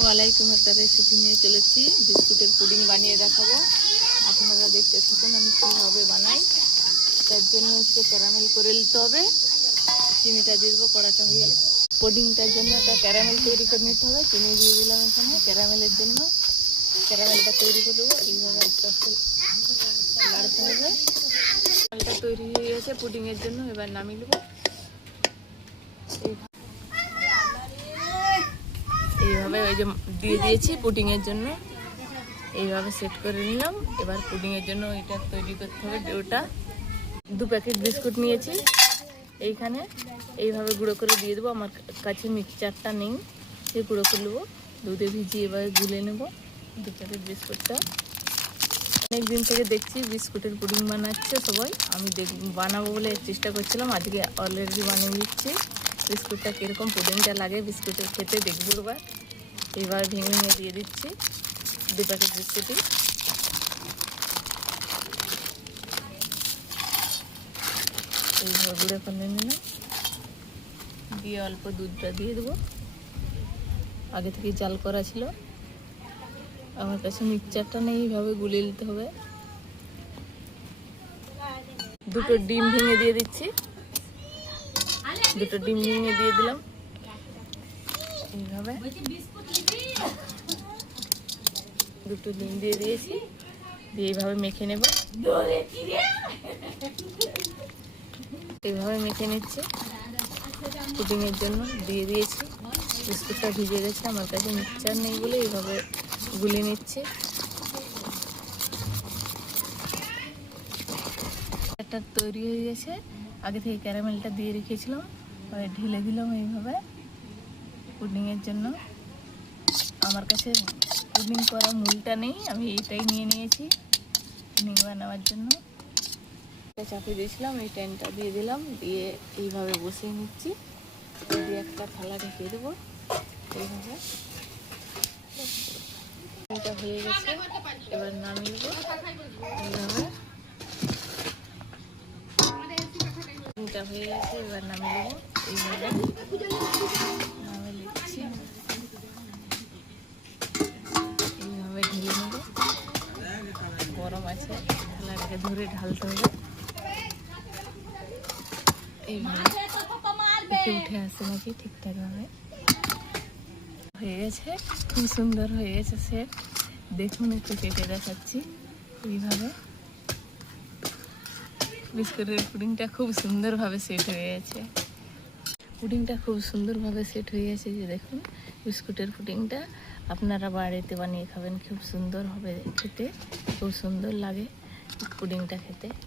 ওয়ালাইকুম, একটা রেসিপি নিয়ে চলেছি। বিস্কুটের পুডিং বানিয়ে দেখাবো। আপনারা দেখতে থাকুন আমি কীভাবে বানাই। তার জন্য ক্যারামেল করে নিতে হবে। চিনিটা দিয়ে দেবো, কড়াটা হয়ে গেল। পুডিংটার জন্য একটা ক্যারামেল তৈরি করে নিতে হবে। চিনি দিয়ে দিলাম এখানে ক্যারামেলের জন্য। ক্যারামেলটা তৈরি করে দেবো। এইভাবে আস্তে আস্তে লাড়তে হবে। ক্যারামেলটা তৈরি হয়ে গেছে পুডিংয়ের জন্য। এবার নামিয়ে দেবো। এইভাবে ওই যে দিয়ে দিয়েছি পুডিংয়ের জন্য। এইভাবে সেট করে নিলাম। এবার পুডিংয়ের জন্য এটা তৈরি করতে হবে। ডোটা 2 প্যাকেট বিস্কুট নিয়েছি। এইখানে এইভাবে গুঁড়ো করে দিয়ে দেবো। আমার কাছে মিক্সচারটা নেই, সেই গুঁড়ো করে নেবো। দুধে ভিজিয়ে এবার গুলে নেব 2 প্যাকেট বিস্কুটটা। অনেক দিন থেকে দেখছি বিস্কুটের পুডিং বানাচ্ছে সবাই। আমি বানাবো বলে চেষ্টা করছিলাম। আজকে অলরেডি বানিয়ে দিচ্ছি। বিস্কুটটা কীরকম পুডিংটা লাগে বিস্কুটের খেতে দেখবো। এবার ভেঙে ভেঙে দিয়ে দিচ্ছি 2 প্যাকেট বিস্কুটই। এইভাবে গুঁড়ো করে নিলাম। দিয়ে অল্প দুধটা দিয়ে দেবো। আগে থেকে জাল করা ছিল। আমার কাছে মিক্সচারটা নেই, এইভাবে গুলে নিতে হবে। 2টো ডিম ভেঙে দিয়ে দিচ্ছি। 2টো ডিম ভেঙে দিয়ে দিলাম। এইভাবে 2টো ডিম দিয়ে দিয়েছি। দিয়ে এইভাবে মেখে নেব। এইভাবে মেখে নিচ্ছি পুডিংয়ের জন্য। দিয়ে দিয়েছি। বিস্কুটটা ভিজে গেছে। আমার কাছে মিক্সচার নেই বলে এইভাবে গুলে নিচ্ছি। একটা তৈরি হয়ে গেছে। আগে থেকে ক্যারামেলটা দিয়ে রেখেছিলাম, পরে ঢেলে দিলাম এইভাবে পুডিংয়ের জন্য। আমার কাছে পুডিং করা মূলটা নেই, আমি এইটাই নিয়ে নিয়েছি পুডিং বানাবার জন্য। চাপিয়ে দিয়েছিলাম, এই ট্যানটা দিয়ে দিলাম। দিয়ে এইভাবে বসিয়ে নিচ্ছি। দিয়ে একটা থালা ঢেকে দেবো। এইভাবে এটা হয়ে গেছে। এবার নামিয়ে দেবো। এইভাবে এটা হয়ে গেছে। এবার নামিয়ে দেবো। এইভাবে নামিয়ে নিচ্ছি। এইভাবে ঢেলে নেবো। গরম আছে, থালাটাকে ধরে ঢালতে হবে। এইভাবে উঠে আসে নাকি ঠিকঠাকভাবে হয়ে গেছে। খুব সুন্দর হয়ে গেছে সেট। দেখুন, একটু কেটে দেখাচ্ছি। এইভাবে বিস্কুটের পুডিংটা খুব সুন্দরভাবে সেট হয়ে গেছে। পুডিংটা খুব সুন্দরভাবে সেট হয়ে গেছে। যে দেখুন বিস্কুটের পুডিংটা আপনারা বাড়িতে বানিয়ে খাবেন। খুব সুন্দর হবে খেতে, খুব সুন্দর লাগে পুডিংটা খেতে।